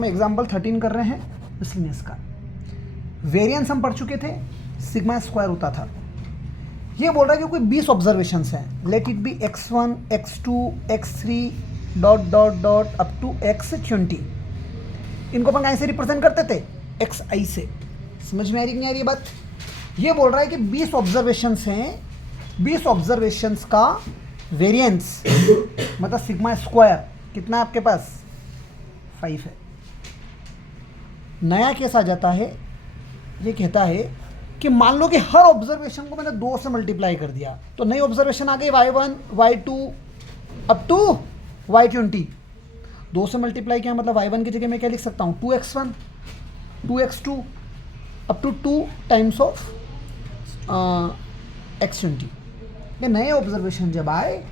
Example 13 कर रहे हैं मिसलिनियस का। वेरिएंस हम पढ़ चुके थे, सिग्मा स्क्वायर होता था। ये बोल रहा है कि कोई 20 ऑब्जर्वेशंस हैं, let it be x1 x2 x3 dot dot dot up to x20। इनको अपन कैसे रिप्रेजेंट करते थे? xi से। समझ में आ रही कि नहीं आ रही बात? ये बोल रहा है कि 20 ऑब्जर्वेशंस हैं, 20 ऑब्जर्वेशंस का वेरिएंस मतलब सिग्मा स्क्वायर कितना है आपके पास? 5 है। नया केस आ जाता है, ये कहता है कि मान लो कि हर ऑब्जर्वेशन को मैंने 2 से मल्टीप्लाई कर दिया, तो नई ऑब्जर्वेशन आ गई y1 y2 up to y20। 2 से मल्टीप्लाई किया मतलब y1 की जगह मैं क्या लिख सकता हूँ? 2x1 2x2 up to 2 times of x20। ये नए ऑब्जर्वेशन जब आए,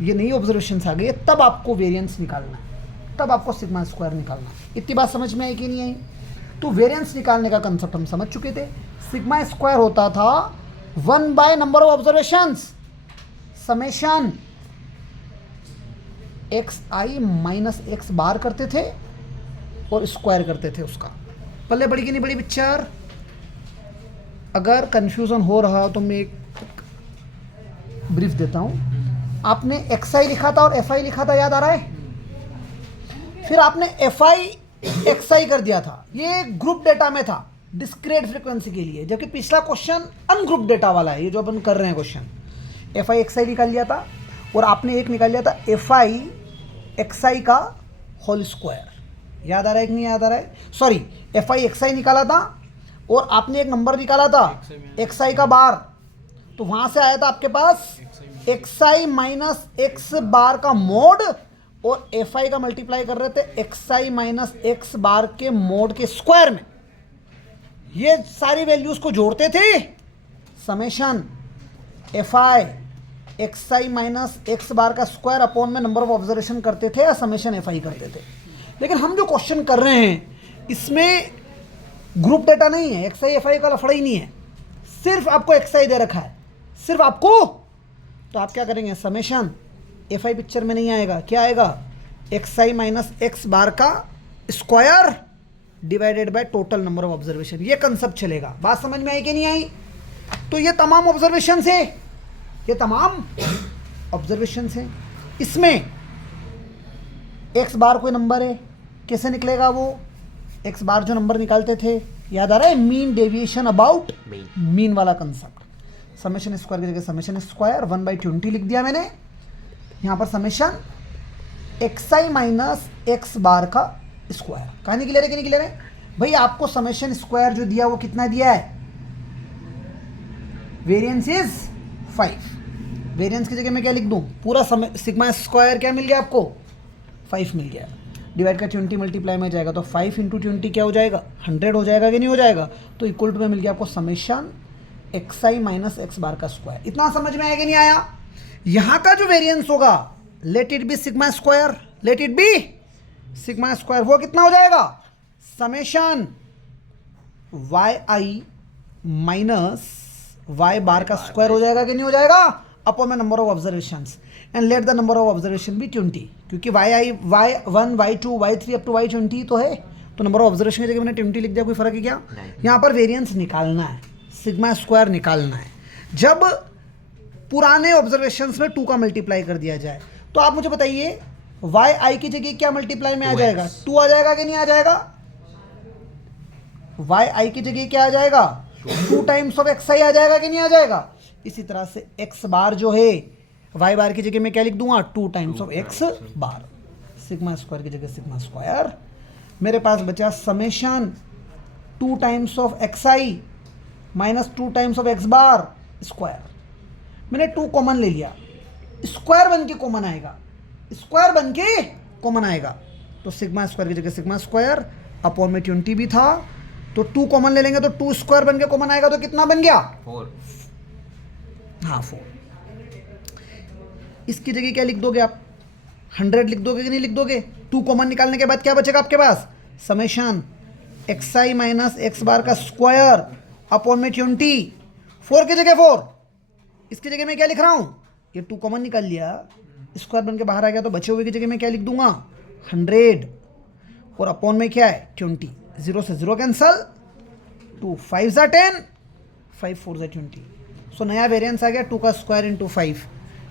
ये नई ऑब्जर्वेशन आ गई, तब आपको वेरिएंस निकालना है, तब आपको सिग्मा स्क्वायर निकालना है। इतनी बात समझ में आई कि नहीं आई? तो वेरिएंस निकालने का कंसेप्ट हम समझ चुके थे। सिग्मा स्क्वायर होता था 1 by number of observations summation xi minus x बार करते थे और स्क्वायर करते थे उसका। पल्ले बड़ी की नहीं बड़ी पिक्चर? अगर कंफ्यूजन हो रहा हो तो मैं एक ब्रीफ देता हूं। आपने xi लिखा था और fi लिखा था, याद आ रहा है? फिर आपने fi xi कर दिया था, ये ग्रुप डेटा में था डिस्क्रीट फ्रीक्वेंसी के लिए, जबकि पिछला क्वेश्चन अनग्रुप डेटा वाला है, ये जो अपन कर रहे हैं क्वेश्चन। fi xi निकाल लिया था और आपने एक निकाल लिया था fi xi का होल स्क्वायर। याद आ रहा है कि नहीं याद आ रहा है? सॉरी, fi xi निकाला था और आपने एक नंबर निकाला था xi का बार, तो वहां से आया था आपके पास xi माइनस x बार का मोड, और fi का मल्टीप्लाई कर रहे थे xi माइनस x बार के मोड के स्क्वायर में। ये सारी वैल्यूज को जोड़ते थे, summation fi xi minus x बार का स्क्वायर अपॉन में नंबर ऑफ ऑब्जर्वेशन करते थे, या समेशन fi करते थे। लेकिन हम जो क्वेश्चन कर रहे हैं इसमें ग्रुप डेटा नहीं है, xi fi का लफड़ा ही नहीं है, सिर्फ आपको xi दे रखा है, सिर्फ आपको। तो आप क्या करेंगे? समेशन fi पिक्चर में नहीं आएगा, क्या आएगा? xi माइनस x बार का square divided by total number of observation. ये कंसेप्ट चलेगा। बात समझ में आई कि नहीं आई? तो ये तमाम ऑब्जर्वेशन है, ये तमाम ऑब्जर्वेशन है। इसमें x बार कोई नंबर है, कैसे निकलेगा वो? x बार जो नंबर निकालते थे, याद आ रहा है? मीन डेविएशन अबाउट मीन वाला कंसेप्ट। समेशन स्क्वायर की जगह समेशन स्क्वायर 1/20 लिख दिया मैंने। यहाँ पर समेशन xi माइनस x बार का स्क्वायर। कहानी क्लियर है कि नहीं क्लियर है भाई? आपको समेशन स्क्वायर जो दिया वो कितना दिया है? Variance is 5। वेरिएंस की जगह मैं क्या लिख दूं? पूरा सिग्मा स्क्वायर क्या मिल गया आपको? 5 मिल गया। डिवाइड का 20 मल्टीप्लाई में जाएगा तो 5 इंटू 20 क्या हो जाएगा? 100 हो जाएगा कि नहीं हो जाएगा? तो इक्वल टू में मिल गया आपको समेशन xi माइनस x बार का स्क्वायर। इतना समझ में आया कि नहीं आया? यहां का जो वेरिएंस होगा, late it B sigma square, late it B sigma square, वो कितना हो जाएगा? समेशन yi माइनस y बार का स्क्वायर हो जाएगा कि नहीं हो जाएगा? अपॉन में number of observations, and let the number of observation be 20, क्योंकि y1 y2 y3 up to y20 तो है, तो नंबर ऑफ ऑब्जर्वेशन की जगह मैंने 20 लिख दिया। कोई फर्क है क्या? यहाँ पर वेरिएंस निकालना है, सिग्मा स्क्वायर निकालना है। जब पुराने ऑब्जर्वेशंस में 2 का मल्टीप्लाई कर दिया जाए, तो आप मुझे बताइए yi की जगह क्या मल्टीप्लाई में आ जाएगा? 2 आ जाएगा कि नहीं आ जाएगा? yi की जगह क्या आ जाएगा? 2 टाइम्स ऑफ xi आ जाएगा कि नहीं आ जाएगा? इसी तरह से x बार जो है, y बार की जगह मैं क्या लिख दूंगा? 2 times of x bar. Sigma square की जगह सिग्मा स्क्वायर। मेरे पास बचा summation 2 times of xi minus 2 times of x bar square. मैंने 2 कॉमन ले लिया, स्क्वायर बन के कॉमन आएगा, स्क्वायर बन के कॉमन आएगा, तो सिग्मा स्क्वायर की जगह सिग्मा स्क्वायर अपॉन में 20 भी था, तो 2 कॉमन ले लेंगे तो 2 स्क्वायर बन के कॉमन आएगा, तो कितना बन गया? 4। हाँ 4। इसकी जगह क्या लिख दोगे आप? 100 लिख दोगे कि नहीं लिख दोगे? 2 कॉमन निकालने के बाद क्या बचेगा आपके पास? समेशन xi माइनस x बार का स्क्वायर अपॉन में 20। 4 की जगह 4, इसकी जगह मैं क्या लिख रहा हूं? ये 2 कॉमन निकाल लिया, स्क्वायर बन के बाहर आ गया, तो बचे हुए की जगह मैं क्या लिख दूंगा? 100। और अपॉन में क्या है 20, 0 से 0 कैंसल, 2 5 ज़ा 10, 5 4 ज़ा 20। सो नया वेरिएंस आ गया 2 का स्क्वायर इंटू 5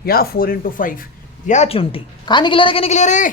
या 4 इंटू 5 या 20। कहाँ निकले रे, क्या निकले रे?